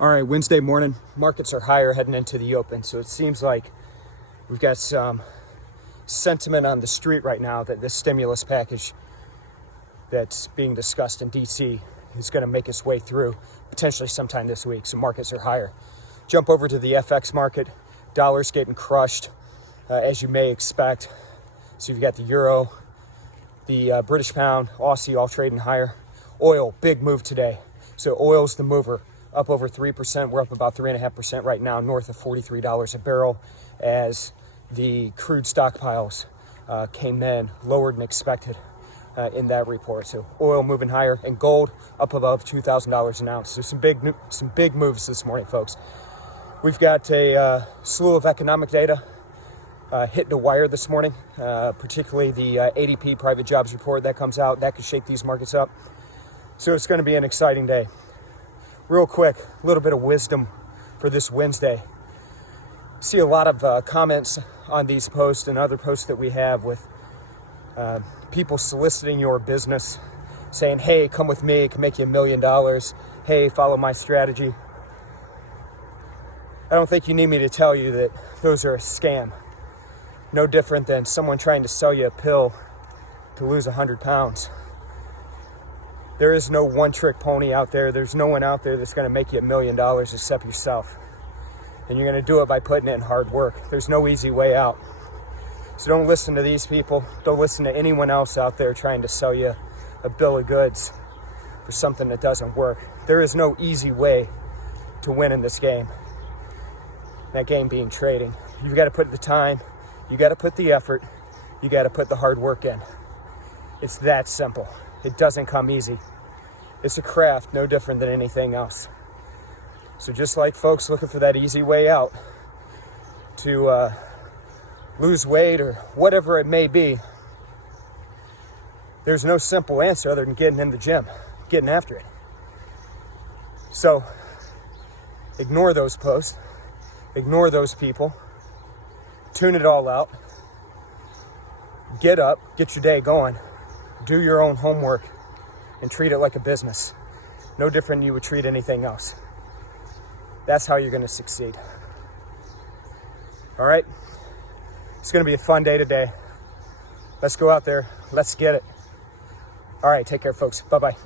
All right, Wednesday morning, markets are higher heading into the open. So it seems like we've got some sentiment on the street right now that this stimulus package that's being discussed in DC is going to make its way through potentially sometime this week. So markets are higher. Jump over to the FX market. Dollar's getting crushed, as you may expect. So you've got the euro, the British pound, Aussie all trading higher. Oil, big move today. So oil's the mover, up over 3%. We're up about 3.5% right now, north of $43 a barrel, as the crude stockpiles came in lower than expected in that report. So oil moving higher, and gold up above $2,000 an ounce. So some big moves this morning, folks. We've got a slew of economic data hitting the wire this morning, particularly the ADP private jobs report that comes out. That could shake these markets up. So it's going to be an exciting day. Real quick, a little bit of wisdom for this Wednesday. See a lot of comments on these posts and other posts that we have with people soliciting your business, saying, hey, come with me, it can make you $1 million. Hey, follow my strategy. I don't think you need me to tell you that those are a scam. No different than someone trying to sell you a pill to lose 100 pounds. There is no one-trick pony out there. There's no one out there that's going to make you $1 million except yourself. And you're going to do it by putting in hard work. There's no easy way out. So don't listen to these people. Don't listen to anyone else out there trying to sell you a bill of goods for something that doesn't work. There is no easy way to win in this game. That game being trading. You've got to put the time. You got to put the effort. You got to put the hard work in. It's that simple. It doesn't come easy. It's a craft, no different than anything else. So just like folks looking for that easy way out to lose weight or whatever it may be, there's no simple answer other than getting in the gym, getting after it. So ignore those posts, ignore those people, tune it all out, get up, get your day going, do your own homework, and treat it like a business. No different than you would treat anything else. That's how you're going to succeed. All right? It's going to be a fun day today. Let's go out there. Let's get it. All right, take care, folks. Bye-bye.